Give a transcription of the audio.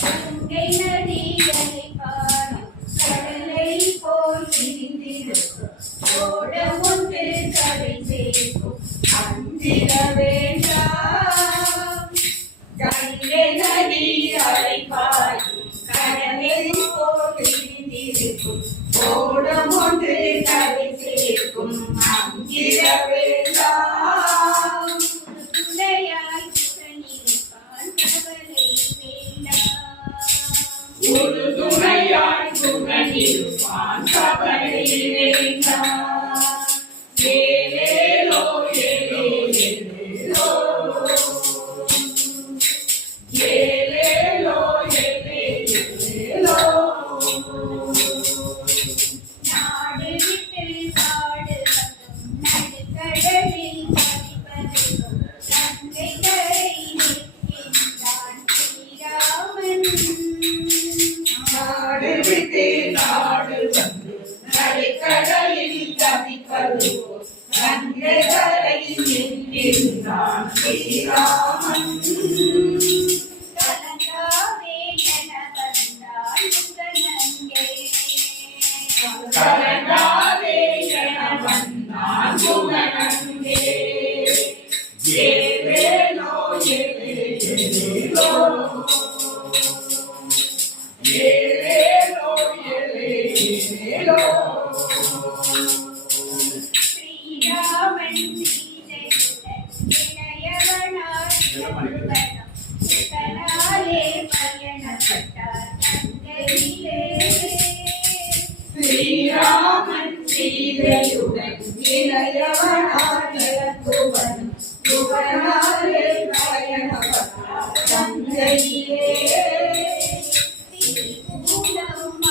கங்கை நதிகளை காணும் கடலை போல் திரிந்திருக்கும் ஓடம் ஒன்று கரை சேர்க்கும் அஞ்சிட வேண்டாம். கங்கை நதி அலை பாயும் கடலை போல் திரிந்திருக்கும் ஓடம் ஒன்று கரை சேர்க்கும் அஞ்சிட வேண்டாம். துணையாய் துணையிருப்பான் கவலை வேண்டாம். ஒரு துணையாய் துணையிருப்பான் கவலை வேண்டாம். ஏலேலோ ஏலேலோ ஏலேலோ ஏலேலோ. நாடு விட்டு காடு வரும் நடுக்கடலில் பதிப்பதும் கங்கை கரை நிற்கின்றான் ஸ்ரீராமன். நாடு விட்டு நாடு வந்து நடுக்கடலில் பதிப்பதும் கங்கை கரை நிற்கின்றான் ஸ்ரீராமன். கலங்காவே என வந்தால் முகநங்கே. கலங்காவே என வந்தால் முகநங்கே. ஏலேலோ ஏலேலோ ஏலேலோ ஏலேலோ. ஸ்ரீராமன் சீதையுடன் இளையவனாய் திருவனம் சுதனாலே பயணப்பட்டார் கங்கையிலே. ஸ்ரீராமன் சீதையுடன் இளையவனாய் திருவனம் சுதனாலே பயணப்பட்டார் கங்கையிலே. திரிபுரம்